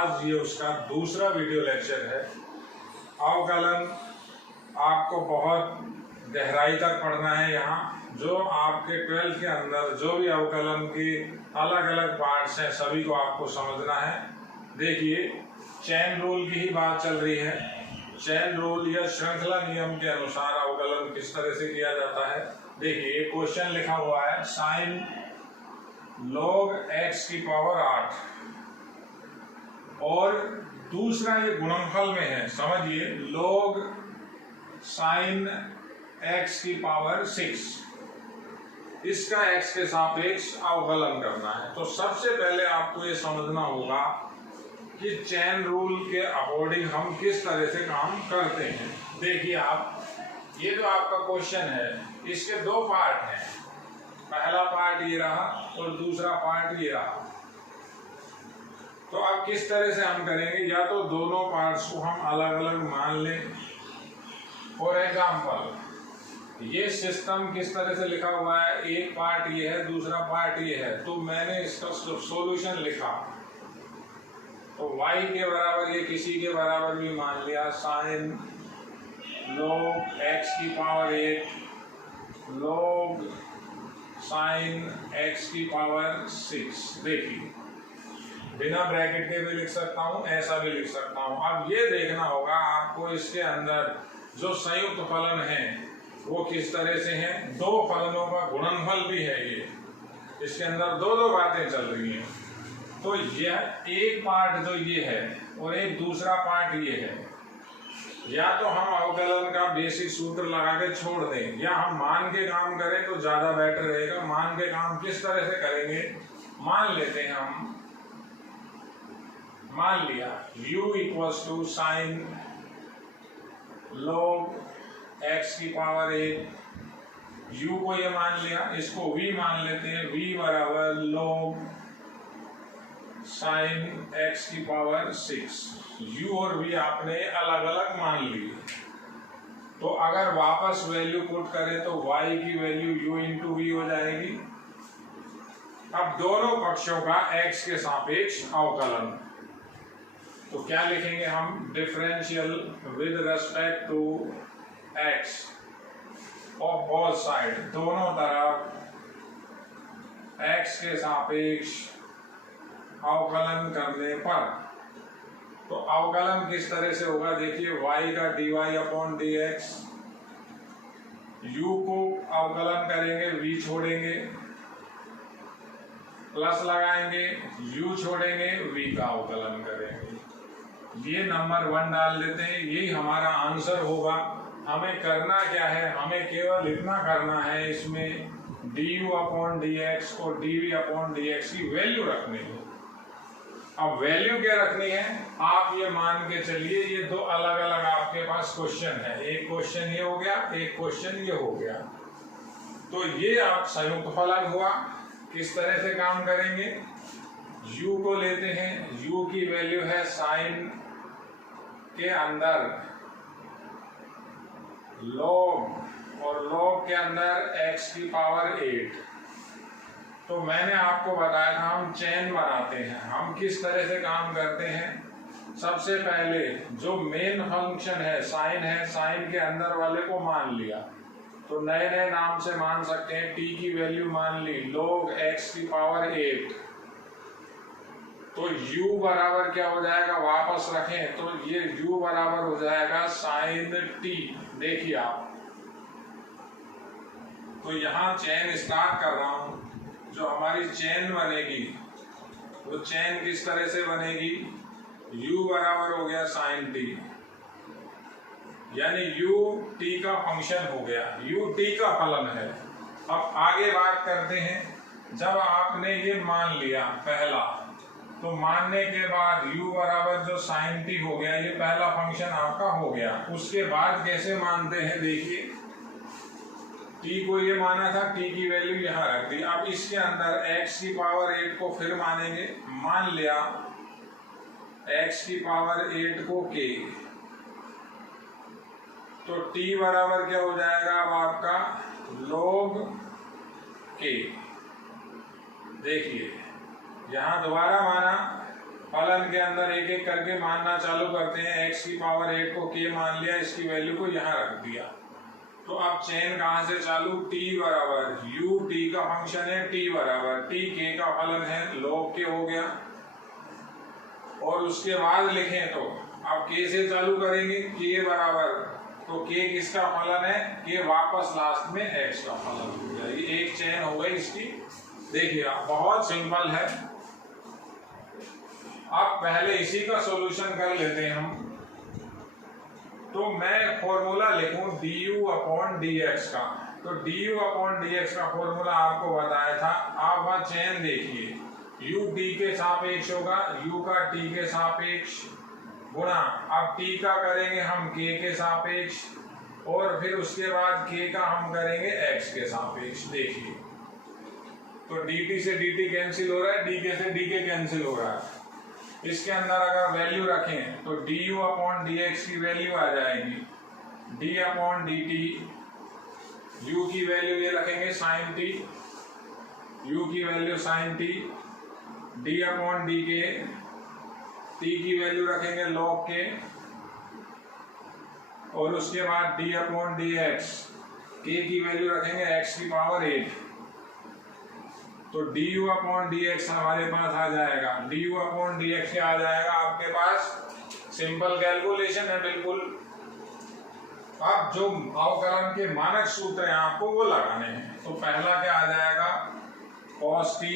आज ये उसका दूसरा वीडियो लेक्चर है। अवकलन आपको बहुत गहराई तक पढ़ना है। यहाँ जो आपके 12th के अंदर जो भी अवकलन के अलग अलग पार्ट्स हैं सभी को आपको समझना है। देखिए, चेन रूल की ही बात चल रही है। चेन रूल या श्रृंखला नियम के अनुसार अवकलन किस तरह से किया जाता है। देखिए, क्वेश्चन लिखा हुआ है साइन log x की पावर 8 और दूसरा ये गुणनफल में है। समझिए, log साइन x की पावर 6, इसका x के सापेक्ष अवकलन करना है। तो सबसे पहले आपको ये समझना होगा कि चेन रूल के अकॉर्डिंग हम किस तरह से काम करते हैं। देखिए आप, ये जो आपका क्वेश्चन है इसके दो पार्ट हैं। पहला पार्ट ये रहा और दूसरा पार्ट ये रहा। तो अब किस तरह से हम करेंगे, या तो दोनों पार्ट्स को हम अलग अलग मान लें। फॉर एग्जाम्पल, ये सिस्टम किस तरह से लिखा हुआ है, एक पार्ट ये है दूसरा पार्ट ये है। तो मैंने इसका सॉल्यूशन लिखा तो y के बराबर ये किसी के बराबर भी मान लिया, साइन log x की पावर 8 log साइन x की पावर 6। देखिए, बिना ब्रैकेट के भी लिख सकता हूँ, ऐसा भी लिख सकता हूँ। अब ये देखना होगा आपको इसके अंदर जो संयुक्त फलन है वो किस तरह से हैं। दो फलनों का गुणनफल भी है ये, इसके अंदर दो दो बातें चल रही हैं। तो यह एक पार्ट जो ये है और एक दूसरा पार्ट ये है। या तो हम अवकलन का बेसिक सूत्र लगा के छोड़ दें, या हम मान के काम करें तो ज्यादा बेटर रहेगा। मान के काम किस तरह से करेंगे, मान लेते हैं हम, मान लिया u equals to sine log x की पावर 8। u को ये मान लिया, इसको v मान लेते हैं। v बराबर log साइन x की पावर 6। u और v आपने अलग अलग मान लिए। तो अगर वापस वैल्यू पुट करें तो y की वैल्यू u इंटू v हो जाएगी। अब दोनों पक्षों का x के सापेक्ष अवकलन, तो क्या लिखेंगे हम, differential with respect to x of both side, दोनों तरफ x के सापेक्ष अवकलन करने पर। तो अवकलन किस तरह से होगा, देखिए, y का dy अपॉन dx, u को अवकलन करेंगे, v छोड़ेंगे, प्लस लगाएंगे, u छोड़ेंगे, v का अवकलन करेंगे। ये नंबर 1 डाल देते हैं, यही हमारा आंसर होगा। हमें करना क्या है, हमें केवल इतना करना है, इसमें du अपॉन dx और dv अपॉन dx की वैल्यू रखनी है। अब वैल्यू क्या रखनी है, आप ये मान के चलिए ये दो अलग अलग आपके पास क्वेश्चन है। एक क्वेश्चन ये हो गया, एक क्वेश्चन ये हो गया। तो ये आप संयुक्त फलन हुआ। किस तरह से काम करेंगे, u को लेते हैं, u की वैल्यू है साइन के अंदर log और log के अंदर x की पावर 8। तो मैंने आपको बताया था हम चेन बनाते हैं। हम किस तरह से काम करते हैं, सबसे पहले जो मेन फंक्शन है साइन है, साइन के अंदर वाले को मान लिया। तो नए नए नाम से मान सकते हैं, t की वैल्यू मान ली log x की पावर 8। तो u बराबर क्या हो जाएगा, वापस रखें तो ये u बराबर हो जाएगा साइन t। देखिए आप, तो यहाँ चेन स्टार्ट कर रहा हूं। जो हमारी चेन बनेगी वो चेन किस तरह से बनेगी, u बराबर हो गया साइन t, यानी u t का फंक्शन हो गया, u t का फलन है। अब आगे बात करते हैं, जब आपने ये मान लिया पहला, तो मानने के बाद u बराबर जो साइन t हो गया, ये पहला फंक्शन आपका हो गया। उसके बाद कैसे मानते हैं, देखिए, t को ये माना था, t की वैल्यू यहाँ रख दी। अब इसके अंदर x की पावर 8 को फिर मानेंगे। मान लिया x की पावर 8 को k, तो t बराबर क्या हो जाएगा अब आपका log k। देखिए, यहाँ दोबारा माना फलन के अंदर एक एक करके मानना चालू करते हैं। x की पावर 8 को k मान लिया, इसकी वैल्यू को यहाँ रख दिया। तो अब चेन कहाँ से चालू, t बराबर u, t का फंक्शन है, t बराबर t, k का फलन है, log k हो गया। और उसके बाद लिखें तो अब k से चालू करेंगे, k बराबर, तो k किसका फलन है, k वापस लास्ट में x का फलन हो गया। ये एक चेन हो गई इसकी। देखिए बहुत सिंपल है। अब पहले इसी का सॉल्यूशन कर लेते हैं हम। तो मैं फॉर्मूला लिखूं du अपॉन dx का, तो du अपॉन dx का फॉर्मूला आपको बताया था। आप वहां चेन देखिए, u t के सापेक्ष होगा, u का t के सापेक्ष गुणा, अब t का करेंगे हम k के सापेक्ष, और फिर उसके बाद k का हम करेंगे x के सापेक्ष। देखिए तो dt से dt कैंसिल हो रहा है, dk से dk कैंसिल हो रहा है। इसके अंदर अगर वैल्यू रखें तो du अपॉन dx की वैल्यू आ जाएगी d अपॉन dt, u की वैल्यू ये रखेंगे sin t, u की value sin t, d upon dk, t की वैल्यू रखेंगे log k, और उसके बाद d अपॉन dx, k की वैल्यू रखेंगे x की पावर 8। तो du अपॉन dx हमारे पास आ जाएगा, du अपॉन dx क्या आ जाएगा आपके पास, सिंपल कैलकुलेशन है बिल्कुल। अब जो अवकलन के मानक सूत्र हैं आपको वो लगाने हैं। तो पहला क्या आ जाएगा, cos t,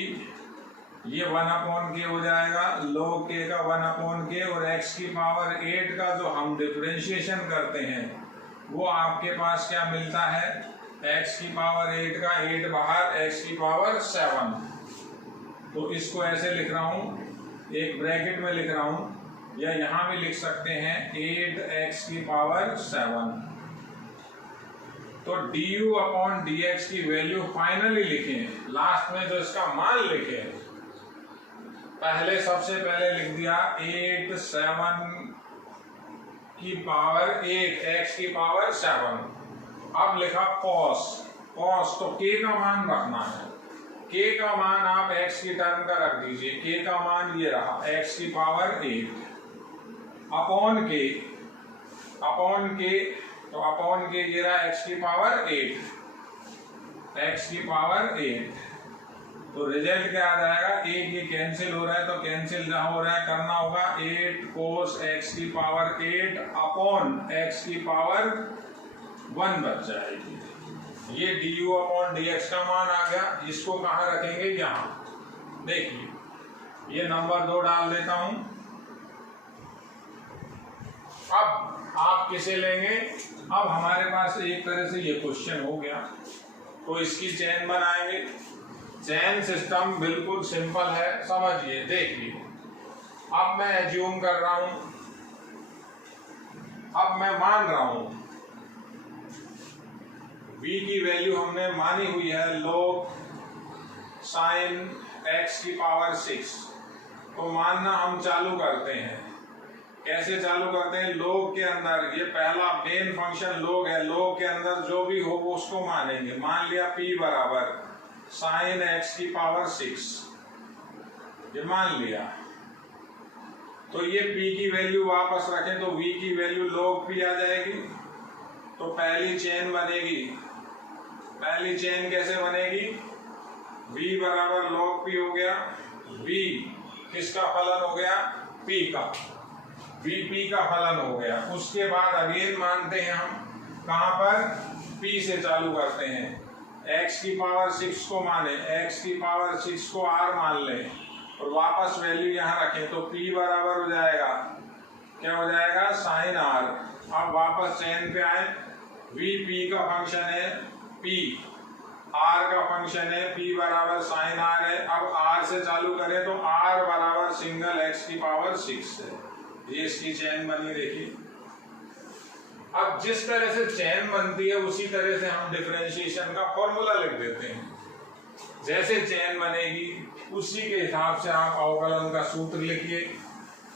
ये 1 अपॉन k हो जाएगा, log k का 1 अपॉन k, और x की पावर 8 का जो हम डिफरेंशिएशन करते हैं वो आपके पास क्या मिलता है, x की पावर 8 का 8 बाहर, x की पावर 7। तो इसको ऐसे लिख रहा हूं, एक ब्रैकेट में लिख रहा हूं, या यहां भी लिख सकते हैं 8x की पावर 7। तो du अपॉन dx की वैल्यू फाइनली लिखें, लास्ट में जो इसका मान लिखें, पहले सबसे पहले लिख दिया 8 7 की पावर 8, x की पावर 7। अब लिखा cos, तो k का मान रखना है, k का मान आप x की टर्म का रख दीजिए, k का मान ये रहा x की पावर 8 अपॉन k, तो अपॉन k ये रहा x की पावर 8, x की पावर 8। तो रिजल्ट क्या आ जाएगा, एक ये कैंसिल हो रहा है, तो कैंसिल जहां हो रहा है करना होगा 8 cos x की पावर 8 अपॉन x की पावर 1 बच जाएगी। ये du अपॉन dx का मान आ गया। इसको कहाँ रखेंगे, यहाँ। देखिए ये नंबर 2 डाल देता हूं। अब आप किसे लेंगे, अब हमारे पास एक तरह से ये क्वेश्चन हो गया, तो इसकी चेन बनाएंगे। चेन सिस्टम बिल्कुल सिंपल है, समझिए। देखिए अब मैं एज्यूम कर रहा हूं, अब मैं मान रहा हूं v की वैल्यू हमने मानी हुई है log sin x की पावर 6। तो मानना हम चालू करते हैं। कैसे चालू करते हैं, log के अंदर, ये पहला मेन फंक्शन log है, log के अंदर जो भी हो वो उसको मानेंगे। मान लिया p बराबर sin x की पावर 6, ये मान लिया। तो ये p की वैल्यू वापस रखें तो v की वैल्यू log p आ जाएगी। तो पहली चेन बनेगी, पहली चेन कैसे बनेगी, v बराबर log p हो गया, v किसका फलन हो गया, p का, vp का फलन हो गया। उसके बाद अगेन मानते हैं हम, कहां पर, p से चालू करते हैं, x की पावर 6 को माने, x की पावर 6 को r मान लें, और वापस वैल्यू यहां रखें, तो p बराबर हो जाएगा, क्या हो जाएगा, sin r। अब वापस चेन पे आए, vp का फंक्शन है p, r का फंक्शन है p बराबर sin r है। अब r से चालू करें तो r बराबर सिंगल x की पावर 6 है। ये इसकी चेन बनी, देखिए। अब जिस तरह से चेन बनती है उसी तरह से हम डिफरेंशिएशन का फॉर्मूला लिख देते हैं। जैसे चेन बनेगी उसी के हिसाब से आप अवकलन का सूत्र लिखिए।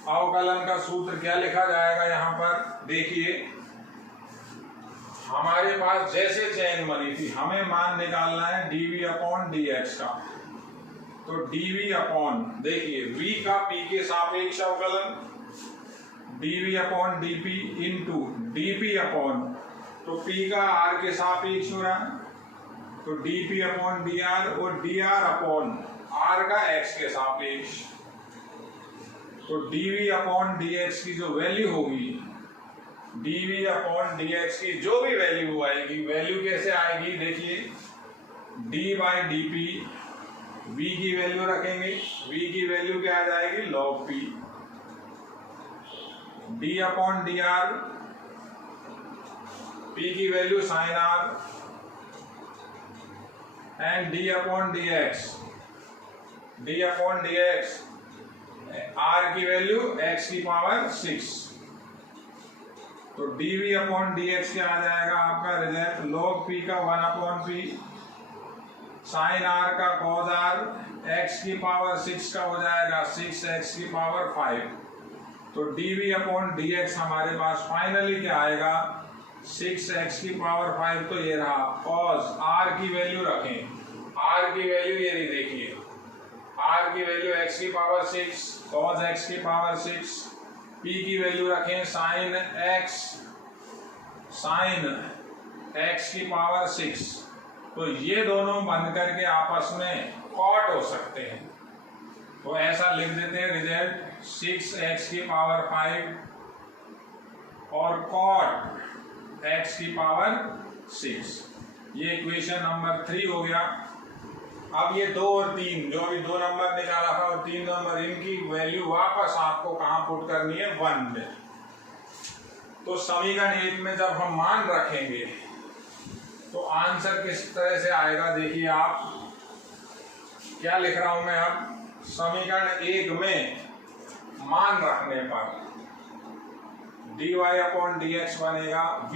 अवकलन का सूत्र क्या लिखा जाएगा, यहाँ पर देखिए, हमारे पास जैसे चेन बनी थी, हमें मान निकालना है dv अपॉन dx का। तो dv अपॉन, देखिए v का p के सापेक्ष अवकलन dv upon dp into dp upon, तो p का r के सापेक्ष हो रहा है तो dp अपॉन dr और dr अपॉन r का x के सापेक्ष, तो dv अपॉन dx की जो वैल्यू होगी, dv अपॉन dx की जो भी वैल्यू आएगी, वैल्यू कैसे आएगी, देखिए d बाई dp, v की वैल्यू रखेंगे, v की वैल्यू क्या आ जाएगी log p, d upon dr, p की value sin r and d upon dx, d upon dx, r की वैल्यू x की पावर 6, तो dv अपॉन dx क्या आ जाएगा आपका रिजल्ट, log p का 1 अपॉन p, sin r का cos r, x की पावर 6 का हो जाएगा 6x की पावर 5, तो dv अपॉन dx हमारे पास फाइनली क्या आएगा 6x की पावर 5, तो ये रहा cos r की वैल्यू रखें, r की वैल्यू ये रही, देखिए r की वैल्यू x की पावर 6, cos x की पावर 6, p की वैल्यू रखें sin x की पावर 6, तो ये दोनों बन करके आपस में कॉट हो सकते हैं, तो ऐसा लिख देते हैं रिजल्ट 6x की पावर 5 और कॉट x की पावर 6, ये इक्वेशन नंबर 3 हो गया। अब ये 2 और 3 जो अभी 2 नंबर निकाला था और 3 नंबर, इनकी वैल्यू वापस आपको कहां पुट करनी है 1 में, तो समीकरण 1 में जब हम मान रखेंगे तो आंसर किस तरह से आएगा, देखिए आप क्या लिख रहा हूं मैं, अब समीकरण 1 में मान रखने पर dy अपॉन dx बनेगा v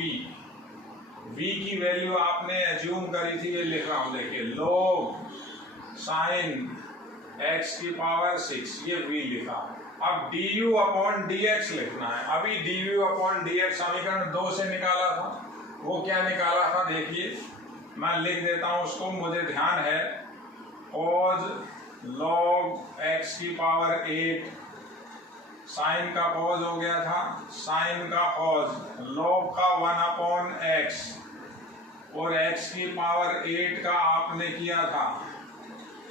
की वैल्यू आपने एज्यूम करी थी, ये लिख रहा हूं, देखिए log sin x की पावर 6, ये v लिखा। अब du अपॉन dx लिखना है, अभी du अपॉन dx समीकरण 2 से निकाला था, वो क्या निकाला था देखिए, मैं लिख देता हूं उसको, मुझे ध्यान है, cos log x की पावर 8, साइन का cos हो गया था, साइन का cos, log का 1 अपॉन x और x की पावर 8 का आपने किया था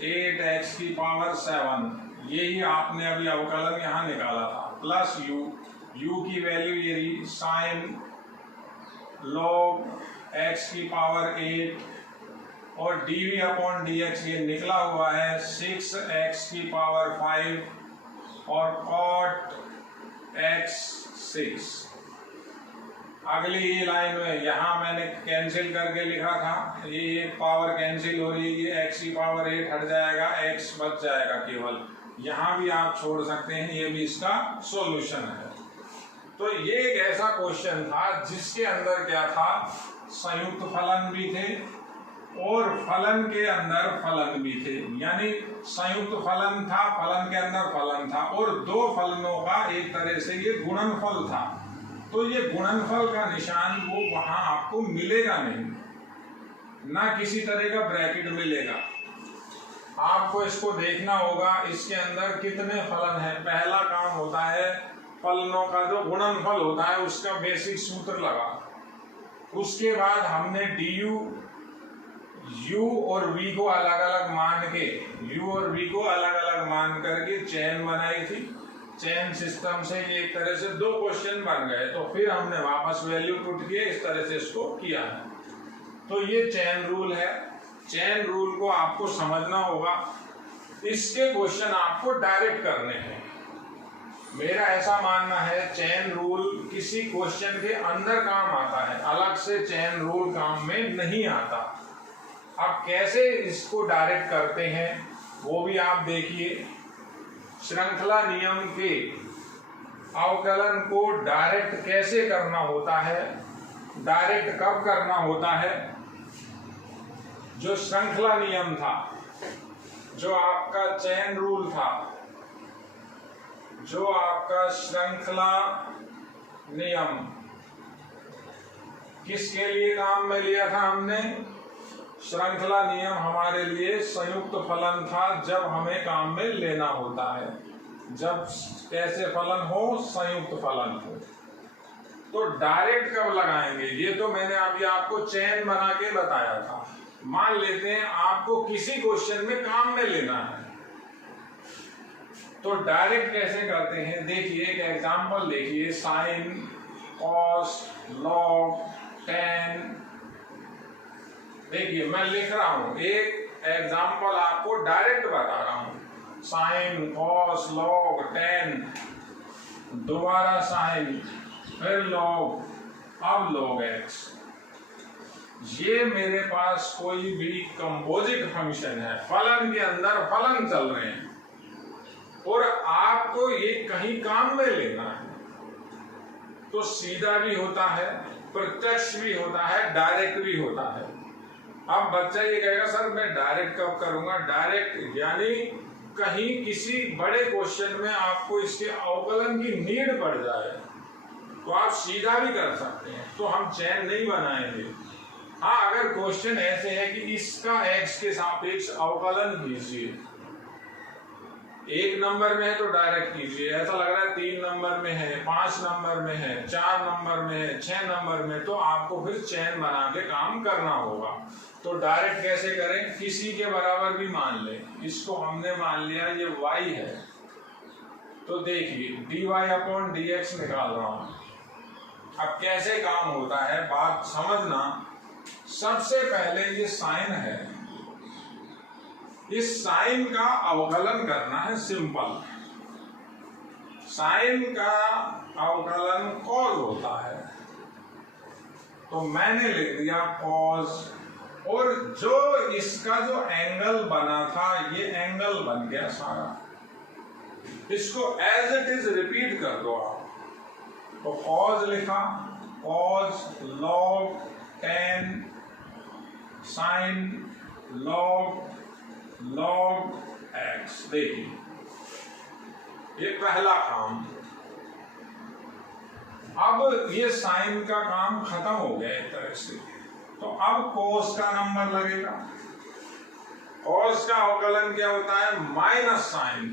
8x की पावर 7, यही आपने अभी अवकलन यहां निकाला था, प्लस u की वैल्यू ये रही साइन log x की पावर 8 और dv अपॉन dx ये निकला हुआ है 6x की पावर 5 और cot x 6। अगली ये लाइन में यहाँ मैंने कैंसिल करके लिखा था, ये पावर कैंसिल हो रही है, ये x की पावर 8 हट जाएगा, x बच जाएगा केवल, यहाँ भी आप छोड़ सकते हैं, ये भी इसका सॉल्यूशन है। तो ये एक ऐसा क्वेश्चन था जिसके अंदर क्या था, संयुक्त फलन भी थे और फलन के अंदर फलन भी थे, यानी संयुक्त फलन था, फलन के अंदर फलन था और दो फलनों का एक तरह से ये गुणनफल था, तो ये गुणनफल का निशान वो वहां आपको मिलेगा नहीं, ना किसी तरह का ब्रैकेट मिलेगा, आपको इसको देखना होगा इसके अंदर कितने फलन है। पहला काम होता है फलनों का जो गुणनफल होता है उसका बेसिक सूत्र लगा, उसके बाद हमने du u और v को अलग अलग मान के, u और v को अलग अलग मान करके चेन बनाई थी, चेन सिस्टम से ये एक तरह से दो क्वेश्चन बन गए, तो फिर हमने वापस वैल्यू पुट किए, इस तरह से इसको किया है। तो ये चेन रूल है, चेन रूल को आपको समझना होगा, इसके क्वेश्चन आपको डायरेक्ट करने हैं। मेरा ऐसा मानना है चेन रूल किसी क्वेश्चन के अंदर काम आता है, अलग से चेन रूल काम में नहीं आता। अब कैसे इसको डायरेक्ट करते हैं वो भी आप देखिए, श्रृंखला नियम के अवकलन को डायरेक्ट कैसे करना होता है, डायरेक्ट कब करना होता है। जो श्रृंखला नियम था, जो आपका चेन रूल था, जो आपका श्रृंखला नियम किसके लिए काम में लिया था हमने, श्रृंखला नियम हमारे लिए संयुक्त फलन था जब हमें काम में लेना होता है, जब कैसे फलन हो, संयुक्त फलन हो। तो डायरेक्ट कब लगाएंगे, ये तो मैंने अभी आपको चेन बना के बताया था। मान लेते हैं आपको किसी क्वेश्चन में काम में लेना है, तो डायरेक्ट कैसे करते हैं, देखिए एक एग्जांपल देखिए, साइन, कॉस, लॉग, टेन। देखिए मैं लिख रहा हूं, एक एग्जांपल आपको डायरेक्ट बता रहा हूं, साइन, कॉस, लॉग, टेन, दोबारा साइन, फिर लॉग, अब लॉग एक्स। ये मेरे पास कोई भी कंपोजिट फंक्शन है, फलन के अंदर फलन चल रहे हैं और आपको ये कहीं काम में लेना है, तो सीधा भी होता है, प्रत्यक्ष भी होता है, डायरेक्ट भी होता है। अब बच्चा ये कहेगा सर मैं डायरेक्ट कब करूंगा, डायरेक्ट यानी कहीं किसी बड़े क्वेश्चन में आपको इसके अवकलन की नीड पड़ जाए तो आप सीधा भी कर सकते हैं, तो हम चैन नहीं बनाएंगे। हाँ, अगर क्वेश्चन ऐसे है कि इसका x के सापेक्ष अवकलन कीजिए, 1 नंबर में है तो डायरेक्ट कीजिए, ऐसा लग रहा है 3 नंबर में है, 5 नंबर में है, 4 नंबर में है, 6 नंबर में, तो आपको फिर चैन बना के काम करना होगा। तो डायरेक्ट कैसे करें, किसी के बराबर भी मान लें, इसको हमने मान लिया ये y है, तो देखिए dy/dx निकाल रहा हूं। अब कैसे काम होता है बात समझना। सबसे पहले ये साइन है, इस साइन का अवकलन करना है, सिंपल। साइन का अवकलन कॉस होता है, तो मैंने लिख दिया कॉस, और जो इसका जो एंगल बना था ये एंगल बन गया सारा। इसको एज इट इज रिपीट कर दो आप, तो कॉस लिखा, cos log ten sign log x. देखिए ये पहला काम। अब ये साइन का काम खत्म हो गया एक तरह से, तो अब कोस का नंबर लगेगा। कोस का अवकलन क्या होता है, माइनस साइन,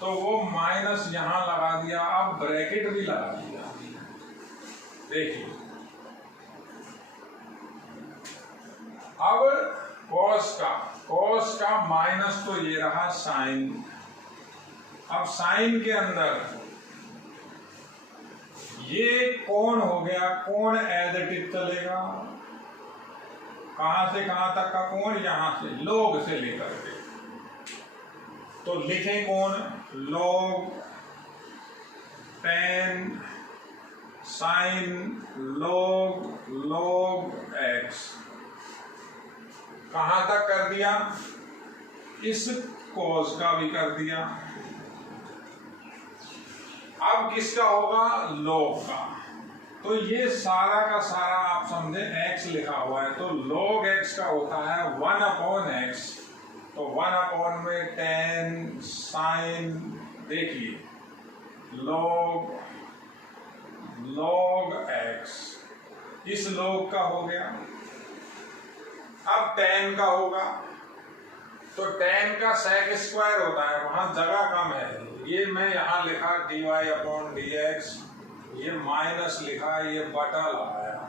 तो वो माइनस यहां लगा दिया, अब ब्रैकेट भी लगा दिया। देखिए अब कॉस का माइनस तो ये रहा साइन। अब साइन के अंदर ये कोण हो गया, कोण एज इट इज चलेगा। कहां से कहां तक का कोण, यहां से लॉग से लेकर के, तो लिखें कोण log ten sign log x. कहां तक कर दिया, इस कॉस का भी कर दिया। अब किसका होगा, लॉग का। तो ये सारा का सारा आप समझे x लिखा हुआ है, तो log x का होता है 1/x, तो 1 में 10 साइन, देखिए log x, इस log का हो गया। अब 10 का होगा, तो 10 का sec स्क्वायर होता है, वहां जगह कम है, ये मैं यहां लिखा dy/dx, ये माइनस लिखा, ये बटा लगाया,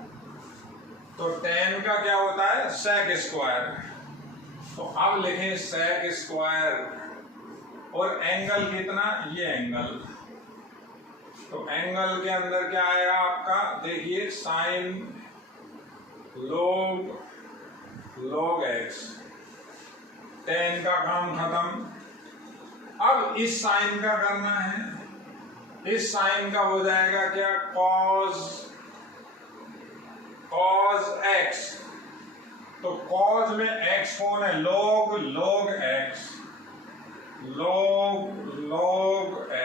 तो 10 का क्या होता है, sec स्क्वायर। तो अब लिखें sec स्क्वायर, और एंगल कितना, ये एंगल, तो एंगल के अंदर क्या आया आपका, देखिए साइन log x, 10 का काम खत्म। अब इस साइन का करना है, इस साइन का हो जाएगा क्या, cos x, तो cos में x कौन है, log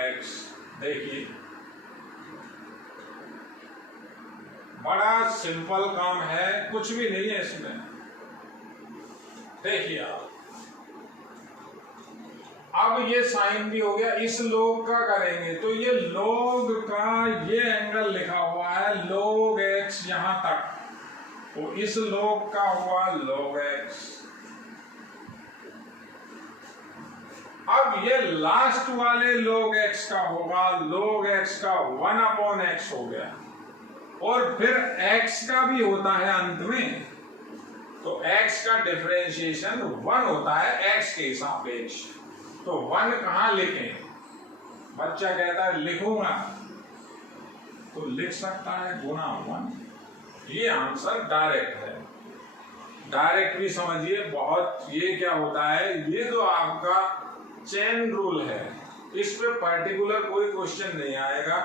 x। देखिए बड़ा सिंपल काम है, कुछ भी नहीं है इसमें। देखिए आप, अब ये साइन भी हो गया, इस log का करेंगे, तो ये log का ये एंगल लिखा हुआ है log x यहां तक, तो इस log का हुआ log x। अब ये लास्ट वाले log x का होगा log x का 1/x हो गया, और फिर x का भी होता है अंत में, तो x का डिफरेंशिएशन 1 होता है x के सापेक्ष। तो 1 कहाँ लिखें? बच्चा कहता है लिखूंगा, तो लिख सकता है गुना 1। ये आंसर डायरेक्ट है। डायरेक्ट भी समझिए बहुत। ये क्या होता है, ये जो आपका चेन रूल है, इस पे पर्टिकुलर कोई क्वेश्चन नहीं आएगा,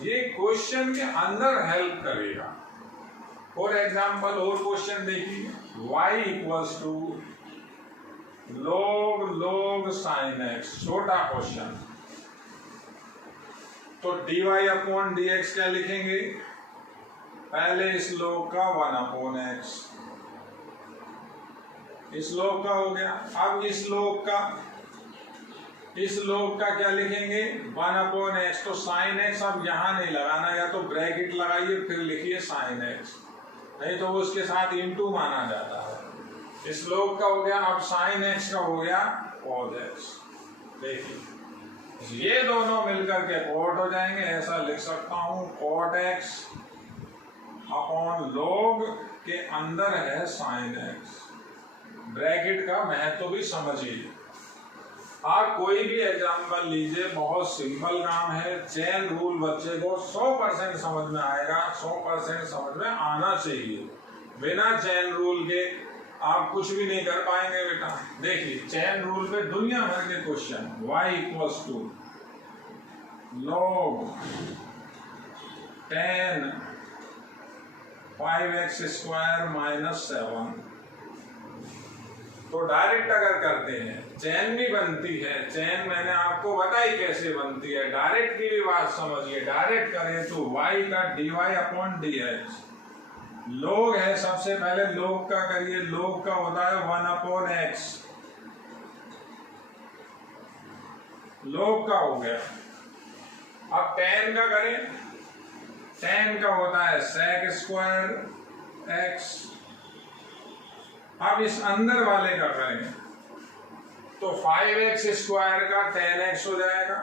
ये क्वेश्चन के अंदर हेल्प करेगा। फॉर एग्जाम्पल और क्वेश्चन देखिए, y equals to log sin x, छोटा क्वेश्चन। तो dy अपॉन dx क्या लिखेंगे? पहले इस log का 1/x, इस log का हो गया। अब इस log का क्या लिखेंगे? 1/x। तो sin x अब यहां नहीं लगाना, या तो ब्रैकेट लगाइए फिर लिखिए sin x, नहीं तो उसके साथ इंटू माना जाता है। इस log का हो गया, अब sin x का हो गया cos x। देखिए ये दोनों मिलकर के cot हो जाएंगे, ऐसा लिख सकता हूं cot x अपॉन log के अंदर है sin x। ब्रैकेट का महत्व भी समझिए। आप कोई भी एग्जाम्पल लीजिए, बहुत सिंपल काम है। चेन रूल बच्चे को 100% समझ में आएगा, 100% समझ में आना चाहिए। बिना चेन रूल के आप कुछ भी नहीं कर पाएंगे बेटा। देखिए चेन रूल पे दुनिया भर के question. y equals to log tan 5x² - 7। तो डायरेक्ट अगर करते हैं, चेन भी बनती है। चेन मैंने आपको बताई कैसे बनती है। डायरेक्ट की भी बात समझिए। डायरेक्ट करें तो y का dy अपॉन dx, log है, सबसे पहले log का करिए। log का होता है 1/x, log का हो गया। अब tan का करें, tan का होता है sec² x। अब इस अंदर वाले का करें तो 5x² का tan x हो जाएगा,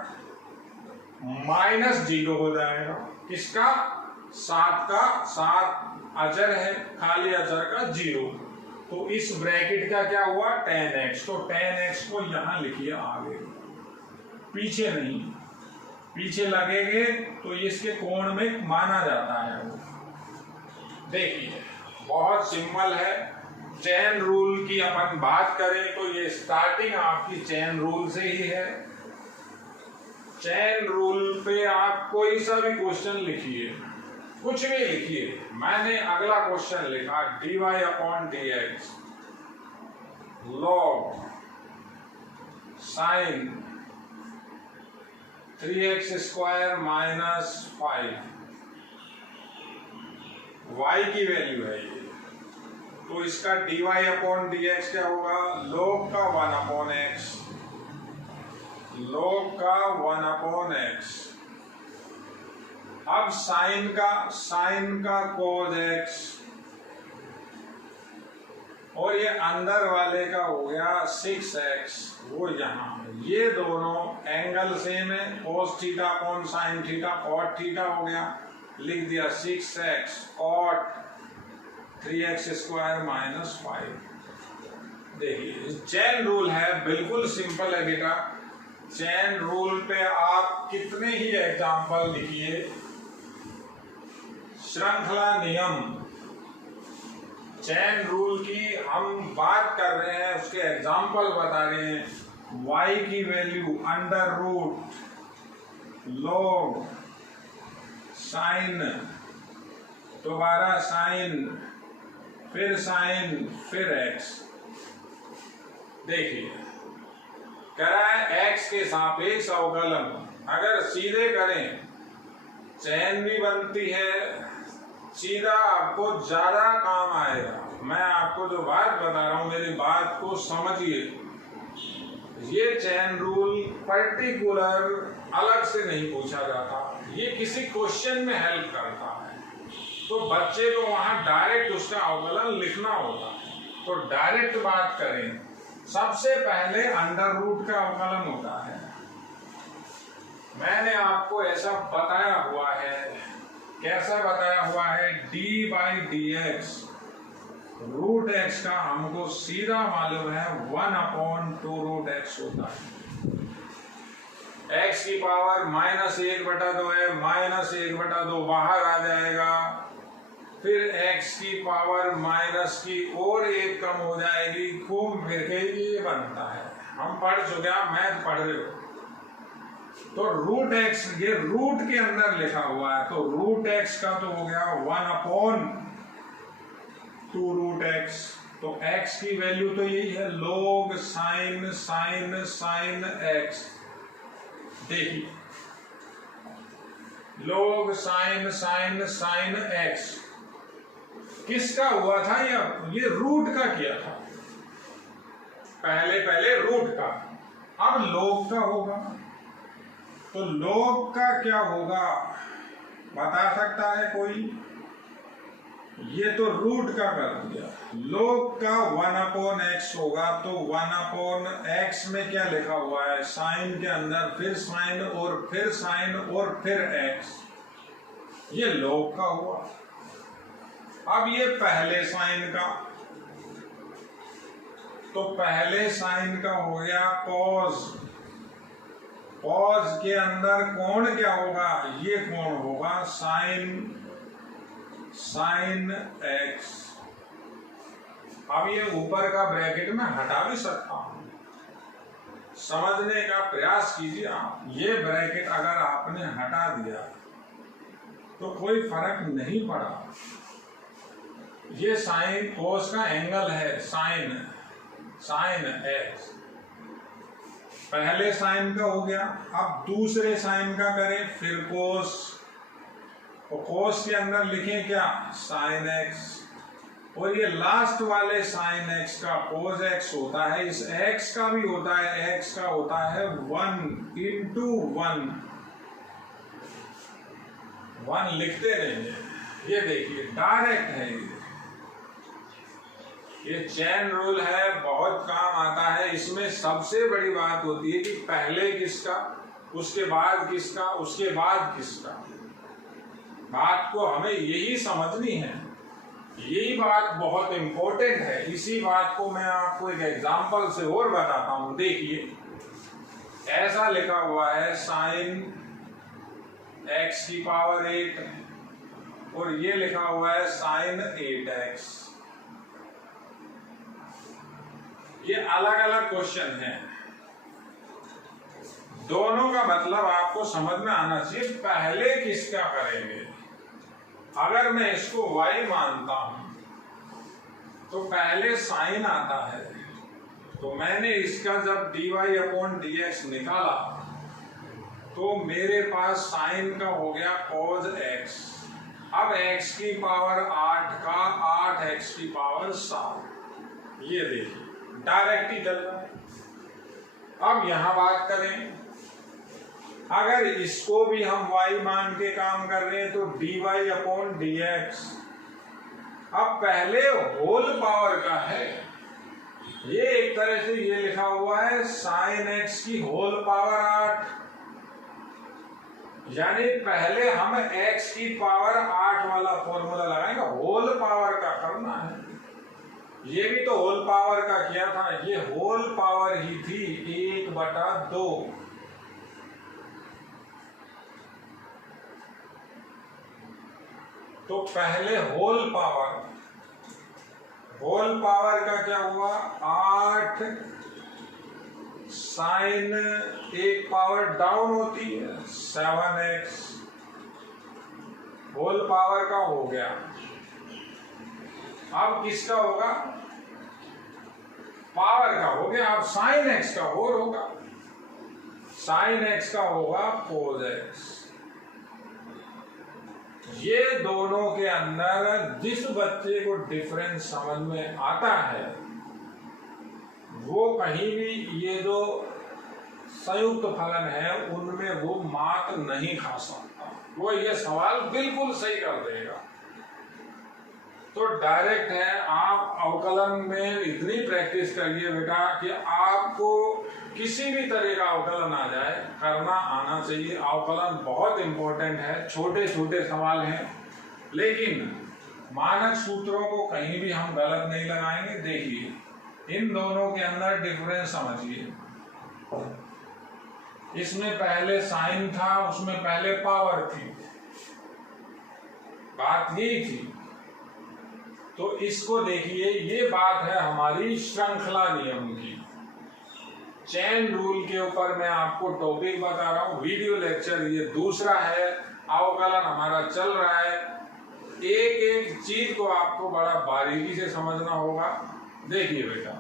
-0 हो जाएगा। किसका? 7 का, 7 अचर है, खाली अचर का 0। तो इस ब्रैकेट का क्या हुआ? tan x। तो tan x को यहां लिखिए आगे, पीछे नहीं। पीछे लगेंगे तो इसके कोण में माना जाता है वो। देखिए बहुत सिंपल है। चेन रूल की अपन बात करें तो ये स्टार्टिंग आपकी चेन रूल से ही है। चेन रूल पे आप कोई सा भी क्वेश्चन लिखिए, कुछ भी लिखिए। मैंने अगला क्वेश्चन लिखा dy upon dx log sin 3x² - 5, y की वैल्यू है ये। तो इसका dy अपॉन dx क्या होगा? log का 1/x, log का 1/x। अब साइन का cos x, और ये अंदर वाले का हो गया 6x, वो यहाँ। ये दोनों एंगल सेम है, cos theta upon sine theta, cot theta हो गया। लिख दिया 6x cot 3x² - 5। देखिए चेन रूल है, बिल्कुल सिंपल है बेटा। चेन रूल पे आप कितने ही एग्जाम्पल लिखिए। श्रृंखला नियम, चेन रूल की हम बात कर रहे हैं, उसके एग्जाम्पल बता रहे हैं। y की वैल्यू √ log साइन, दोबारा साइन, फिर साइन, फिर x। देखिए कह रहा है x के सापेक्ष अवकलन। अगर सीधे करें चेन भी बनती है, सीधा आपको ज्यादा काम आएगा। मैं आपको जो बात बता रहा हूं, मेरी बात को समझिए। ये चेन रूल पर्टिकुलर अलग से नहीं पूछा जाता, ये किसी क्वेश्चन में हेल्प करता है। तो बच्चे को वहां डायरेक्ट उसका अवकलन लिखना होता है। तो डायरेक्ट बात करें, सबसे पहले अंडर रूट का अवकलन होता है। मैंने आपको ऐसा बताया हुआ है, कैसा बताया हुआ है, d/dx रूट एक्स का हमको सीधा मालूम है 1/2√x होता है। x की पावर -1/2 है, -1/2 बाहर आ जाएगा, फिर x की पावर माइनस की और 1 कम हो जाएगी, घूम फिर के ये बनता है। हम पढ़ चुके हैं, मैथ पढ़ रहे हो। तो रूट एक्स ये रूट के अंदर लिखा हुआ है, तो रूट एक्स का तो हो गया 1/2√x। तो x की वैल्यू तो यही है, log sin x। देखिए log sin x किसका हुआ था? ये रूट का किया था, पहले रूट का, अब log का होगा। तो log का क्या होगा बता सकता है कोई? ये तो रूट का कर दिया। log का 1/x होगा, तो 1/x में क्या लिखा हुआ है? साइन के अंदर फिर साइन और फिर साइन और फिर x, ये log का हुआ। अब ये पहले साइन का, तो पहले साइन का हो गया cos। cos के अंदर कोण क्या होगा? ये कोण होगा sin x। अब ये ऊपर का ब्रैकेट में हटा भी सकता हूं, समझने का प्रयास कीजिए आप। ये ब्रैकेट अगर आपने हटा दिया तो कोई फर्क नहीं पड़ा। ये साइन cos का एंगल है, साइन x, पहले साइन का हो गया। अब दूसरे साइन का करें, फिर cos, तो cos के अंदर लिखें क्या? sin x, और ये लास्ट वाले sin x का cos x होता है, इस x का भी होता है, x का होता है 1/1। 1 लिखते रहेंगे, ये देखिए डायरेक्ट है। ये चेन रूल है, बहुत काम आता है। इसमें सबसे बड़ी बात होती है कि पहले किसका, उसके बाद किसका, उसके बाद किसका। बात को हमें यही समझनी है, यही बात बहुत इंपॉर्टेंट है। इसी बात को मैं आपको एक एग्जांपल से और बताता हूं। देखिए ऐसा लिखा हुआ है sin x की पावर 8, और ये लिखा हुआ है sin 8x। ये अलग अलग क्वेश्चन हैं, दोनों का मतलब आपको समझ में आना चाहिए। पहले किसका करेंगे? अगर मैं इसको y मानता हूं तो पहले साइन आता है, तो मैंने इसका जब dy/dx निकाला तो मेरे पास साइन का हो गया cos x। अब x की पावर 8 का 8x की पावर 7, ये देखिए डायरेक्ट ही चल रहा है। अब यहां बात करें, अगर इसको भी हम y मान के काम कर रहे हैं तो dy/dx। अब पहले होल पावर का है, ये एक तरह से ये लिखा हुआ है sin x की होल पावर 8, यानी पहले हम x की पावर 8 वाला फॉर्मूला लगाएंगे, होल पावर का करना है। ये भी तो होल पावर का किया था, ये होल पावर ही थी 1/2। तो पहले होल पावर का क्या हुआ? 8 साइन, एक पावर डाउन होती है 7x, होल पावर का हो गया। अब किसका होगा? पावर का हो गया। अब साइन x का और होगा, साइन x का होगा cos x। ये दोनों के अंदर जिस बच्चे को डिफरेंस समझ में आता है वो कहीं भी ये जो संयुक्त फलन है उनमें वो मात नहीं खा सकता, वो ये सवाल बिल्कुल सही कर देगा। तो डायरेक्ट है, आप अवकलन में इतनी प्रैक्टिस करिए बेटा कि आपको किसी भी तरह का अवकलन आ जाए, करना आना चाहिए। अवकलन बहुत इंपॉर्टेंट है, छोटे छोटे सवाल हैं, लेकिन मानक सूत्रों को कहीं भी हम गलत नहीं लगाएंगे। देखिए इन दोनों के अंदर डिफरेंस समझिए। इसमें पहले साइन था, उसमें पहले पावर थी, बात यही थी। तो इसको देखिए, ये बात है हमारी श्रृंखला नियम की, चेन रूल के ऊपर मैं आपको टॉपिक बता रहा हूं। वीडियो लेक्चर ये दूसरा है, अवकलन हमारा चल रहा है। एक एक चीज को आपको बड़ा बारीकी से समझना होगा। देखिए बेटा,